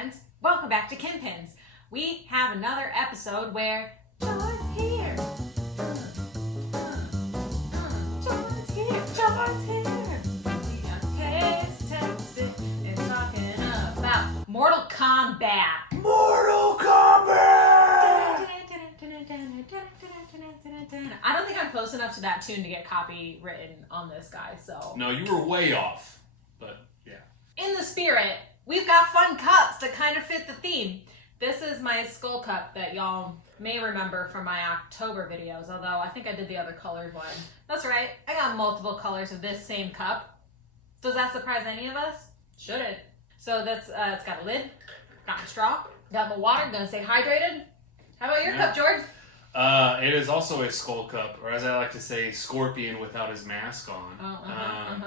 friends. Welcome back to Kinpins. We have another episode where John's here. John's here. John's here. We are testing and talking about Mortal Kombat. Mortal Kombat! I don't think I'm close enough to that tune to get copywritten on this guy, so. No, you were way off. But, yeah. In the spirit, we've got fun cups to kind of fit the theme. This is my skull cup that y'all may remember from my October videos, although I think I did the other colored one. That's right, I got multiple colors of this same cup. Does that surprise any of us? Shouldn't. So that's it's got a lid, got my straw, got my water, gonna stay hydrated. How about your cup, George? It is also a skull cup, or as I like to say, scorpion without his mask on.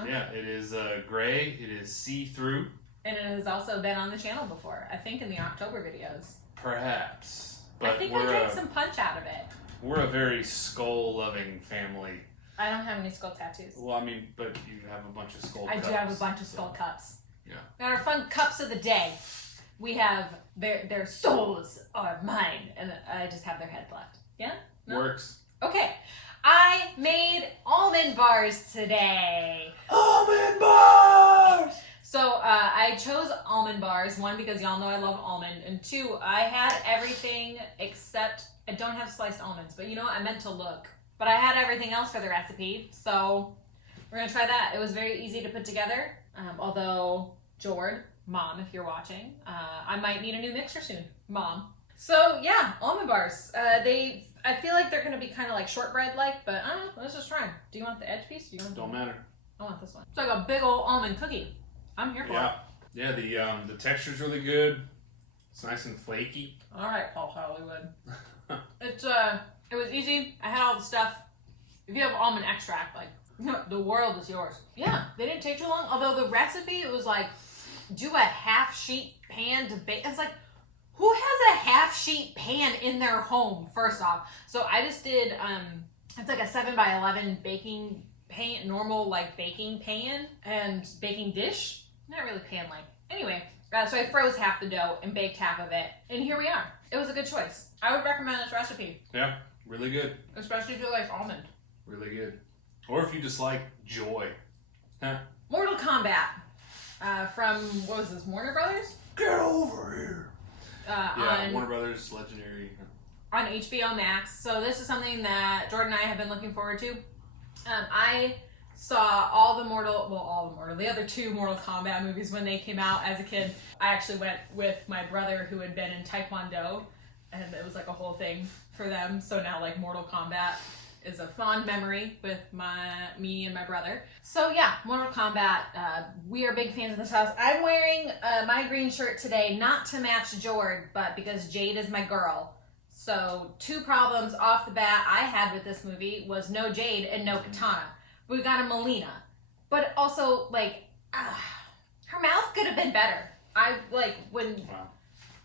Yeah, it is gray, it is see-through. And it has also been on the channel before, I think in the October videos. Perhaps. But I think I drank some punch out of it. We're a very skull-loving family. I don't have any skull tattoos. Well, I mean, but you have a bunch of skull I cups. do have a bunch of skull cups. Yeah. Got our fun cups of the day. We have their souls are mine, and I just have their heads left. Yeah? No? Works. Okay. I made almond bars today. Almond bars! So I chose almond bars, one, because y'all know I love almond, and two, I had everything except, I don't have sliced almonds, but you know what, I meant to look. But I had everything else for the recipe, so we're gonna try that. It was very easy to put together, although, Jord, Mom, if you're watching, I might need a new mixer soon, Mom. So yeah, almond bars. I feel like they're gonna be kind of like shortbread-like, but I don't know, let's just try them. Do you want the edge piece? Don't matter. I want this one. It's like a big old almond cookie. I'm here for it. Yeah, the texture's really good. It's nice and flaky. All right, Paul Hollywood. It was easy. I had all the stuff. If you have almond extract, like, the world is yours. Yeah, they didn't take too long. Although the recipe, it was like, do a half sheet pan to bake. It's like, who has a half sheet pan in their home, first off? So I just did, it's like a 7x11 baking pan, normal like baking pan and baking dish. Not really pan-like. Anyway, so I froze half the dough and baked half of it. And here we are. It was a good choice. I would recommend this recipe. Yeah, really good. Especially if you like almond. Really good. Or if you just like joy. Huh? Mortal Kombat. From, what was this, Warner Brothers? Get over here. On Warner Brothers, legendary. On HBO Max. So this is something that Jordan and I have been looking forward to. I saw the other two Mortal Kombat movies when they came out as a kid. I actually went with my brother who had been in Taekwondo, and it was like a whole thing for them. So now like Mortal Kombat is a fond memory with me and my brother. So yeah, Mortal Kombat, we are big fans of this house. I'm wearing my green shirt today, not to match Jord, but because Jade is my girl. So two problems off the bat I had with this movie was no Jade and no Katana. We got a Melina. But also, like, her mouth could have been better.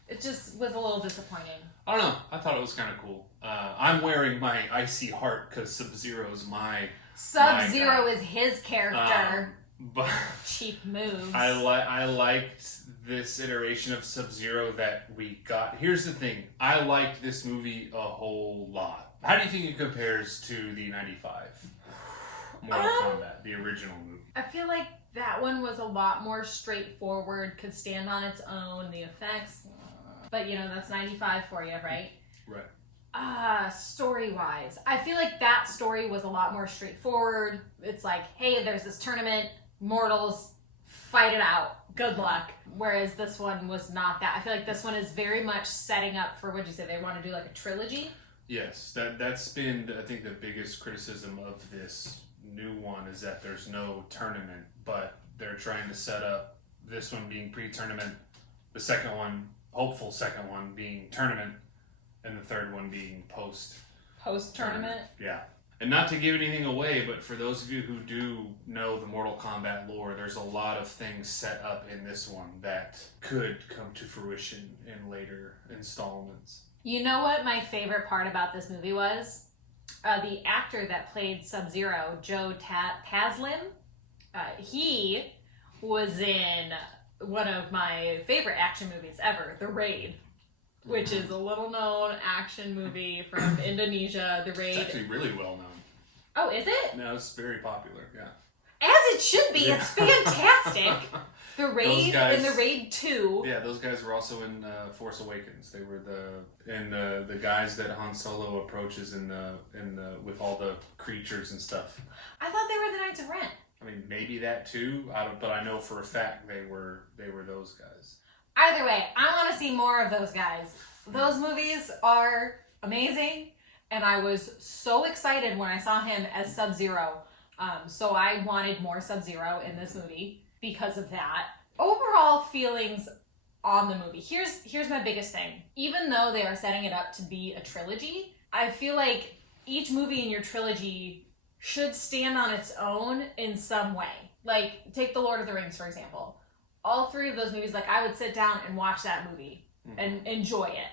It just was a little disappointing. I don't know. I thought it was kind of cool. I'm wearing my Icy Heart because Sub-Zero is my Sub-Zero is his character. But cheap moves. I liked this iteration of Sub-Zero that we got. Here's the thing. I liked this movie a whole lot. How do you think it compares to the 95 Mortal Kombat, the original movie? I feel like that one was a lot more straightforward, could stand on its own, the effects. But, that's 95 for you, right? Right. Story-wise, I feel like that story was a lot more straightforward. It's like, hey, there's this tournament, mortals, fight it out, good luck. Whereas this one was not that. I feel like this one is very much setting up for, what'd you say, they want to do like a trilogy? Yes, that's been, I think, the biggest criticism of this new one is that there's no tournament, but they're trying to set up this one being pre-tournament, the second one, hopeful second one, being tournament, and the third one being post-tournament. Yeah. And not to give anything away, but for those of you who do know the Mortal Kombat lore, there's a lot of things set up in this one that could come to fruition in later installments. You know what my favorite part about this movie was? The actor that played Sub-Zero, Joe Taslim, he was in one of my favorite action movies ever, The Raid, which is a little known action movie from Indonesia. The Raid. It's actually really well known. Oh, is it? No, it's very popular, yeah. As it should be. It's fantastic. The Raid guys, and The Raid 2. Yeah, those guys were also in Force Awakens. They were the guys that Han Solo approaches in the with all the creatures and stuff. I thought they were the Knights of Ren. I mean, maybe that too. But I know for a fact they were those guys. Either way, I want to see more of those guys. Those movies are amazing, and I was so excited when I saw him as Sub-Zero. So I wanted more Sub-Zero in this movie because of that. Overall feelings on the movie. Here's my biggest thing. Even though they are setting it up to be a trilogy, I feel like each movie in your trilogy should stand on its own in some way. Like, take The Lord of the Rings, for example. All three of those movies, like, I would sit down and watch that movie and enjoy it.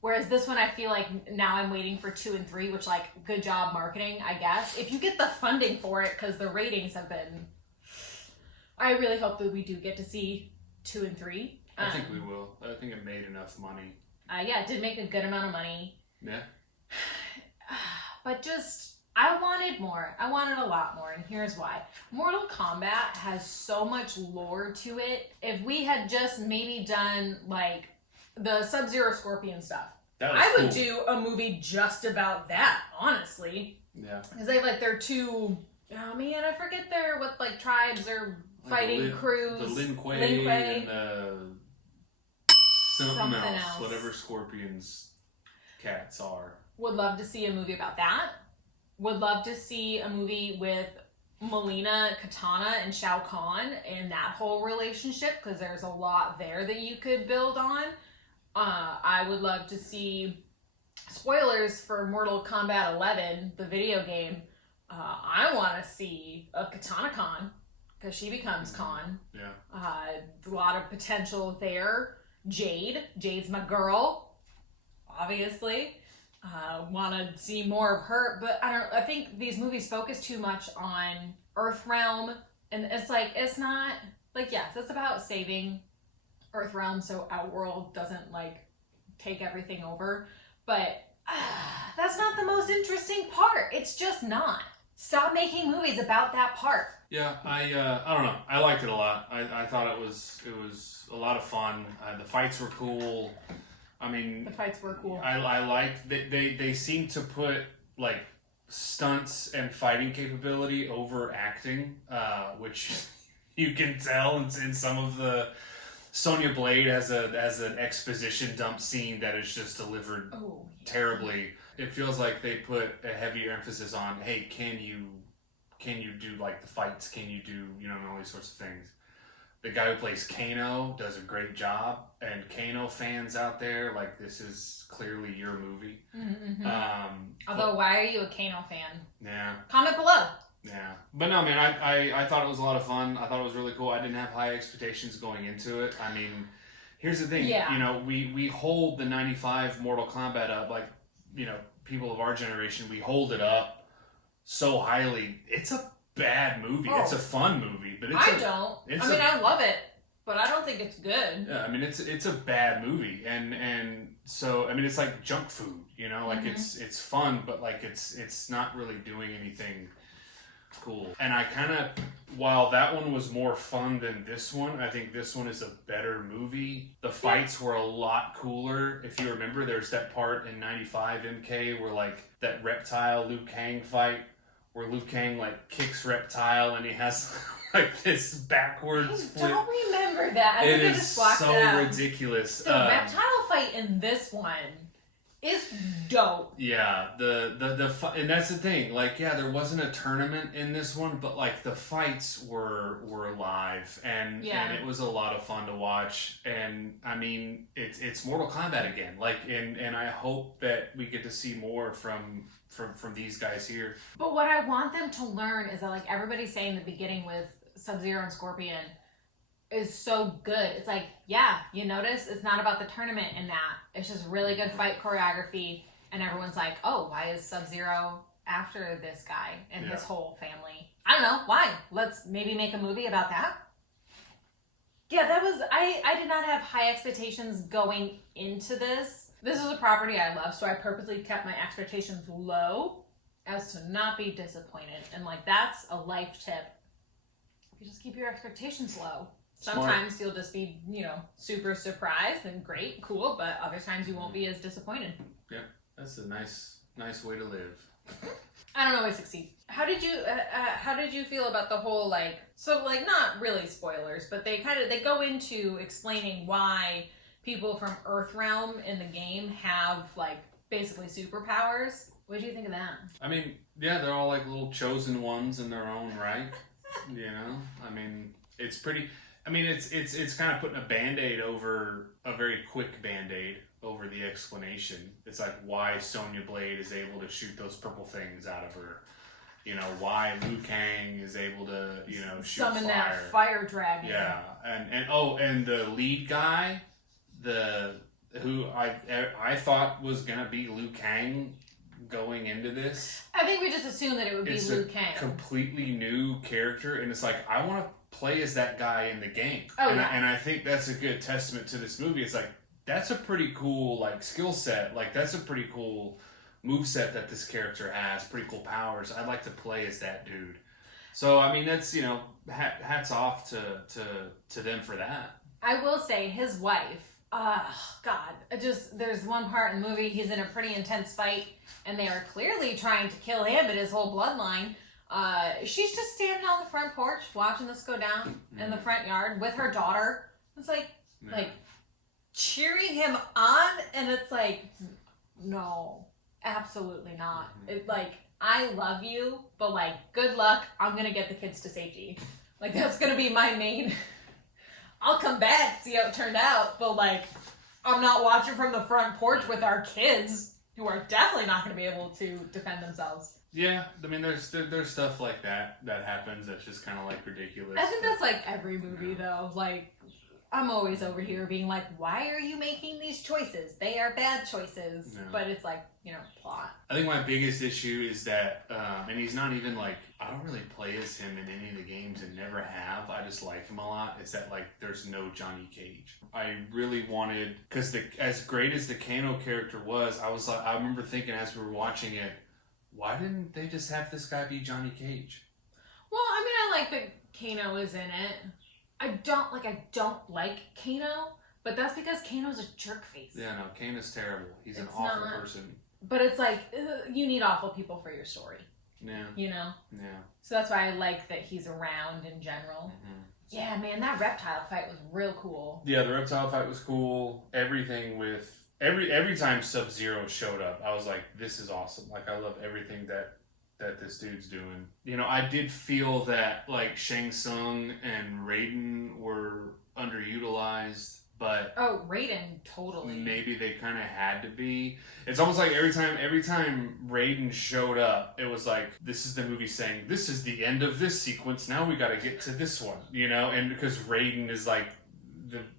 Whereas this one, I feel like now I'm waiting for 2 and 3, which, like, good job marketing, I guess. If you get the funding for it, because the ratings have been... I really hope that we do get to see 2 and 3. I think we will. I think it made enough money. Yeah, it did make a good amount of money. Yeah. But just... I wanted more. I wanted a lot more, and here's why. Mortal Kombat has so much lore to it. If we had just maybe done, like, the Sub-Zero Scorpion stuff, I would do a movie just about that, honestly. Yeah. Because they have, like, their two... Oh, man, I forget what, like, tribes or fighting crews. The Lin Kuei and something else. Whatever Scorpion's cats are. Would love to see a movie about that. Would love to see a movie with Melina, Katana, and Shao Kahn and that whole relationship, because there's a lot there that you could build on. I would love to see, spoilers for Mortal Kombat 11, the video game, I want to see a Katana Khan, because she becomes Khan. Yeah. A lot of potential there. Jade's my girl, obviously. Want to see more of her, but I think these movies focus too much on Earthrealm, and it's not, like, yes, it's about saving Earthrealm so Outworld doesn't, like, take everything over, but that's not the most interesting part. It's just not. Stop making movies about that part. Yeah, I don't know. I liked it a lot. I thought it was a lot of fun. The fights were cool. I mean, the fights were cool. I like that they seem to put, like, stunts and fighting capability over acting, which you can tell in some of the... Sonya Blade has an exposition dump scene that is just delivered terribly. It feels like they put a heavier emphasis on, hey, can you do, like, the fights? Can you do, all these sorts of things? The guy who plays Kano does a great job, and Kano fans out there, like, this is clearly your movie. Mm-hmm. Although, why are you a Kano fan? Yeah. Comment below. Yeah. But no, man, I thought it was a lot of fun. I thought it was really cool. I didn't have high expectations going into it. I mean, here's the thing. Yeah. We hold the 95 Mortal Kombat up, like, people of our generation, we hold it up so highly. It's a bad movie. It's a fun movie, but I love it, but I don't think it's good. Yeah, I mean, it's a bad movie, and so, I mean, it's like junk food, like, it's fun, but, like, it's not really doing anything cool. And I kind of, while that one was more fun than this one, I think this one is a better movie. The fights were a lot cooler. If you remember, there's that part in 95 MK where, like, that Reptile Liu Kang fight, where Liu Kang, like, kicks Reptile and he has, like, this backwards flip. I don't remember that. It is so ridiculous. The Reptile fight in this one is dope. Yeah, and that's the thing. Like, yeah, there wasn't a tournament in this one, but, like, the fights were live, and it was a lot of fun to watch. And I mean, it's Mortal Kombat again. Like, and I hope that we get to see more from these guys here. But what I want them to learn is that, like, everybody's saying the beginning with Sub-Zero and Scorpion is so good. It's like, yeah, you notice it's not about the tournament in that. It's just really good fight choreography, and everyone's like, oh, why is Sub-Zero after this guy and his whole family? I don't know. Why? Let's maybe make a movie about that. Yeah, that was I did not have high expectations going into this. This is a property I love, so I purposely kept my expectations low as to not be disappointed. And like that's a life tip. You just keep your expectations low. Sometimes you'll just be, super surprised and great, cool, but other times you won't be as disappointed. Yeah, that's a nice way to live. I don't always succeed. How did you feel about the whole not really spoilers, but they go into explaining why people from Earthrealm in the game have basically superpowers. What do you think of that? I mean, yeah, they're all like little chosen ones in their own right. I mean, it's pretty. I mean, it's kind of putting a Band-Aid over a very quick Band-Aid over the explanation. It's like why Sonya Blade is able to shoot those purple things out of her. Why Liu Kang is able to, shoot summon fire. That fire dragon. Yeah, and the lead guy, who I thought was gonna be Liu Kang going into this. I think we just assumed that it would be Liu Kang. Completely new character, and it's like I want to play as that guy in the game. Oh, and I think that's a good testament to this movie. It's like that's a pretty cool skill set. Like that's a pretty cool moveset that this character has. Pretty cool powers. I'd like to play as that dude. So I mean that's hats off to them for that. I will say his wife. God, there's one part in the movie he's in a pretty intense fight and they are clearly trying to kill him and his whole bloodline. She's just standing on the front porch watching this go down in the front yard with her daughter. It's like cheering him on, and it's like, no, absolutely not. It's like, I love you, but good luck. I'm gonna get the kids to safety. That's gonna be my main. I'll come back, see how it turned out, but I'm not watching from the front porch with our kids who are definitely not gonna be able to defend themselves. Yeah, I mean, there's stuff like that happens that's just kind of ridiculous. I think that's every movie though. I'm always over here being why are you making these choices? They are bad choices. Yeah. But it's plot. I think my biggest issue is that, and he's not even I don't really play as him in any of the games and never have. I just like him a lot. Is that there's no Johnny Cage. I really wanted, because as great as the Kano character was, I remember thinking as we were watching it, why didn't they just have this guy be Johnny Cage? Well, I mean, I like that Kano is in it. I don't like Kano, but that's because Kano's a jerk face. Yeah, no, Kano's terrible. He's an awful person. But it's you need awful people for your story. Yeah. Yeah. So that's why I like that he's around in general. Mm-hmm. Yeah, man, that reptile fight was real cool. Yeah, the reptile fight was cool. Everything with every time Sub-Zero showed up, I was like, this is awesome. I love everything that this dude's doing. I did feel that Shang Tsung and Raiden were underutilized, but Raiden totally. Maybe they kind of had to be. It's almost like every time Raiden showed up, it was this is the movie saying this is the end of this sequence. Now we got to get to this one, and because Raiden is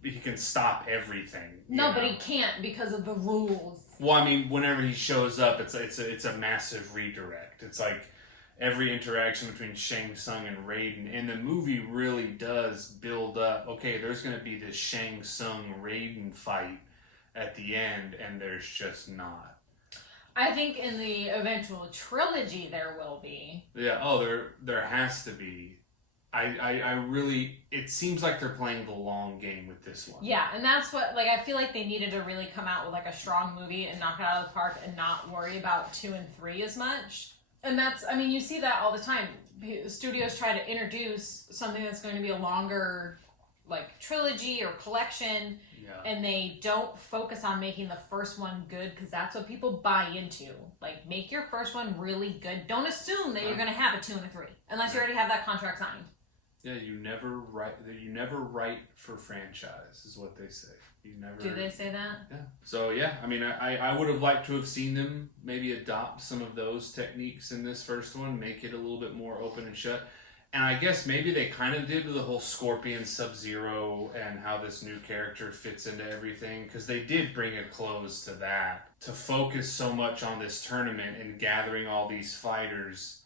he can stop everything. No, but he can't because of the rules. Well, I mean, whenever he shows up, it's a massive redirect. It's every interaction between Shang Tsung and Raiden, and the movie really does build up. Okay, there's going to be this Shang Tsung Raiden fight at the end, and there's just not. I think in the eventual trilogy there will be. Yeah. Oh, there has to be. I really, it seems like they're playing the long game with this one. Yeah, and that's what, I feel like they needed to really come out with a strong movie and knock it out of the park and not worry about 2 and 3 as much. And that's, I mean, you see that all the time. Studios try to introduce something that's going to be a longer, trilogy or collection, and they don't focus on making the first one good because that's what people buy into. Make your first one really good. Don't assume that you're going to have a 2 and a 3 unless you already have that contract signed. Yeah, you never write for franchise, is what they say. You never. Do they say that? Yeah. So yeah, I mean, I would have liked to have seen them maybe adopt some of those techniques in this first one, make it a little bit more open and shut. And I guess maybe they kind of did with the whole Scorpion Sub-Zero and how this new character fits into everything, because they did bring a close to that. To focus so much on this tournament and gathering all these fighters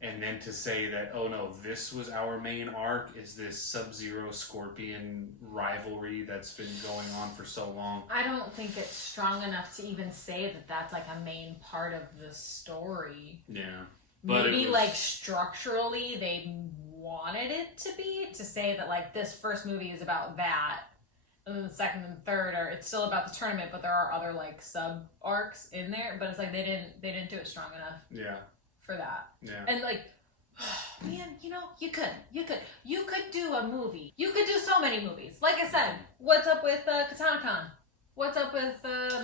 And then to say that, oh no, this was our main arc, is this Sub-Zero Scorpion rivalry that's been going on for so long. I don't think it's strong enough to even say that that's like a main part of the story. Yeah. But maybe like structurally they wanted it to be, to say that like this first movie is about that, and then the second and third are, it's still about the tournament, but there are other like sub arcs in there, but it's like they didn't do it strong enough. Yeah. For that. Yeah. And like, man, you know, you could do a movie. You could do so many movies. Like I said, what's up with Katana-kan? What's up with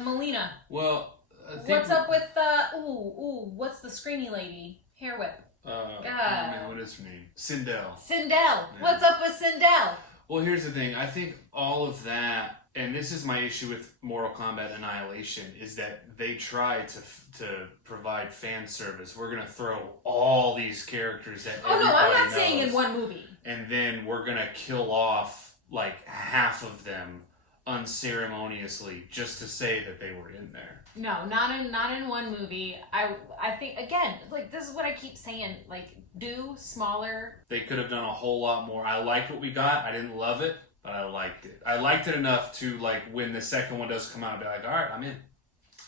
Melina? Well, what's up with what's the screamy lady? Hair whip. What is her name? Sindel. Yeah. What's up with Sindel? Well, here's the thing. I think all of that, and this is my issue with Mortal Kombat Annihilation, is that they try to provide fan service. We're gonna throw all these characters that I'm not knows, saying in one movie. And then we're gonna kill off like half of them unceremoniously just to say that they were in there. No, not in one movie. I think, again, like, this is what I keep saying, like, do smaller. They could have done a whole lot more. I liked what we got. I didn't love it, but I liked it. I liked it enough to, like, when the second one does come out, be like, all right, I'm in.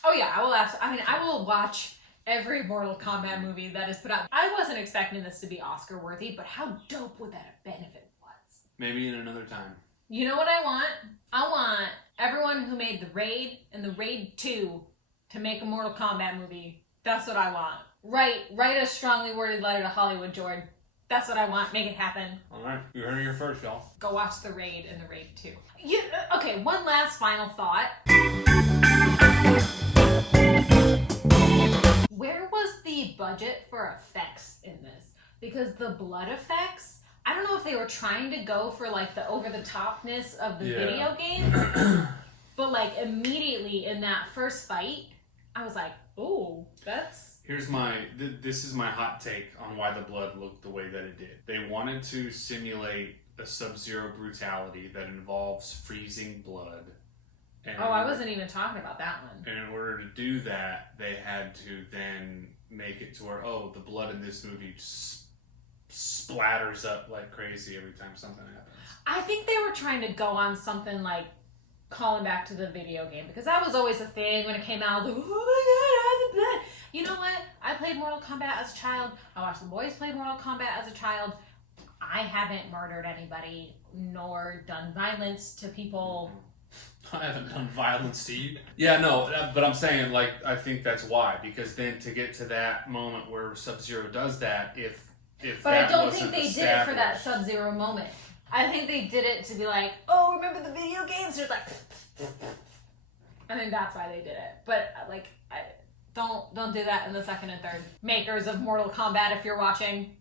Oh yeah, I will watch every Mortal Kombat movie that is put out. I wasn't expecting this to be Oscar worthy, but how dope would that have been if it was? Maybe in another time. You know what I want? I want everyone who made the Raid and the Raid 2 to make a Mortal Kombat movie. That's what I want. Write a strongly worded letter to Hollywood, Jordan. That's what I want. Make it happen. All right. You heard it here first, y'all. Go watch the Raid and the Raid 2. Okay, one last final thought. Where was the budget for effects in this? Because the blood effects, I don't know if they were trying to go for like the over-the-topness of the video games, but like immediately in that first fight, I was like, "Oh, that's." This is my hot take on why the blood looked the way that it did. They wanted to simulate a Sub-Zero brutality that involves freezing blood. And I wasn't even talking about that one. And in order to do that, they had to then make it to where, the blood in this movie just splatters up like crazy every time something happens. I think they were trying to go on something like calling back to the video game, because that was always a thing when it came out. Like, oh my god, I have the blood. You know what? I played Mortal Kombat as a child. I watched the boys play Mortal Kombat as a child. I haven't murdered anybody nor done violence to people. I haven't done violence to you. Yeah, no, but I'm saying, like, I think that's why. Because then to get to that moment where Sub-Zero does that, if but that I don't wasn't think they did it for that Sub-Zero moment. I think they did it to be like, oh, remember the video games? There's like, I think that's why they did it. But like, don't do that in the second and third. Makers of Mortal Kombat, if you're watching,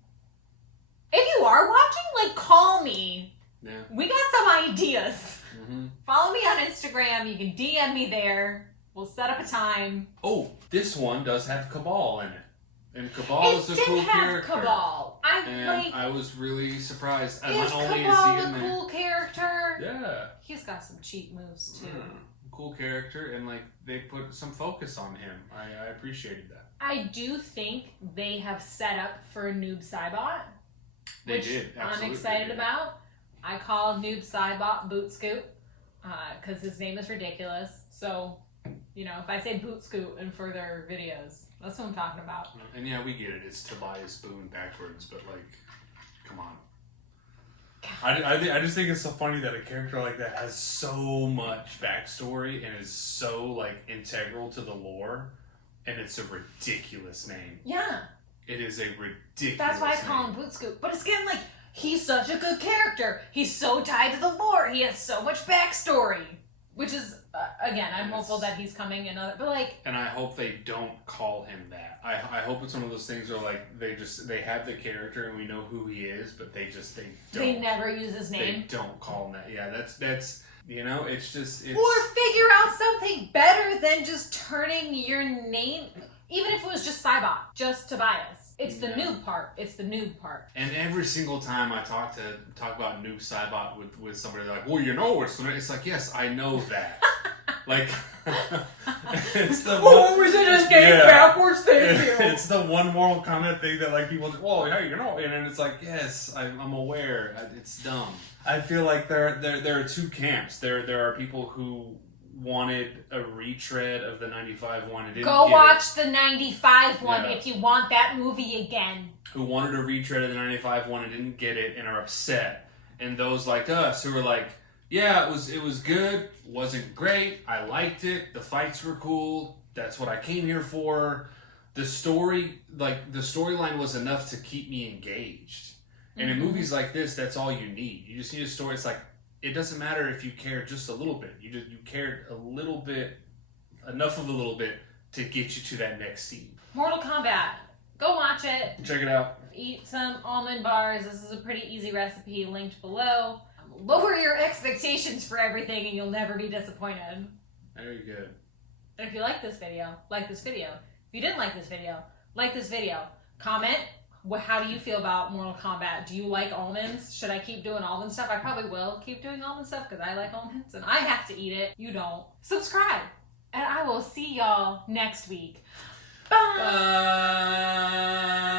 if you are watching, like, call me. Yeah. We got some ideas. Mm-hmm. Follow me on Instagram. You can DM me there. We'll set up a time. Oh, this one does have Cabal in it. And Cabal is a cool character. Cabal. I was really surprised. Is Cabal a cool character? Yeah. He's got some cheat moves too. Cool character, and like they put some focus on him. I appreciated that. I do think they have set up for Noob Saibot. They did. Absolutely. I'm excited about. I call Noob Saibot Boot Scoot because his name is ridiculous. So, if I say Boot Scoot in further videos, that's what I'm talking about. And yeah, we get it. It's Tobias Boone backwards, but like, come on. I just think it's so funny that a character like that has so much backstory and is so like integral to the lore, and it's a ridiculous name. Yeah. It is a ridiculous That's why I call him Boot Scoot. But it's again like, he's such a good character. He's so tied to the lore. He has so much backstory. Which is, again, I'm hopeful that he's coming but like... And I hope they don't call him that. I hope it's one of those things where like, they have the character and we know who he is, but they don't. They never use his name? They don't call him that. Yeah, that's it's just... It's... Or figure out something better than just turning your name... Even if it was just Saibot, just Tobias. It's the noob part. It's the noob part. And every single time I talk about noob Saibot with somebody, they're like, well, it's like, yes, I know that. Like, it's the oh, is it a game backwards? Thank you. It's the one Mortal Kombat thing that like people, well, yeah, you know, and it's like, yes, I'm aware. It's dumb. I feel like there are two camps. There are people who wanted a retread of the 95 one and didn't Go get watch the 95 one Yeah. if you want that movie again. Who wanted a retread of the 95 one and didn't get it and are upset. And those like us who are like, yeah, it was good, wasn't great, I liked it, the fights were cool, that's what I came here for. The storyline was enough to keep me engaged. And in movies like this, that's all you need. You just need a story. It's like, it doesn't matter if you care just a little bit. You cared a little bit, enough of a little bit to get you to that next scene. Mortal Kombat. Go watch it. Check it out. Eat some almond bars. This is a pretty easy recipe linked below. Lower your expectations for everything and you'll never be disappointed. Very good. And if you like this video, like this video. If you didn't like this video, like this video. Comment. How do you feel about Mortal Kombat? Do you like almonds? Should I keep doing almond stuff? I probably will keep doing almond stuff because I like almonds and I have to eat it. You don't. Subscribe. And I will see y'all next week. Bye. Bye.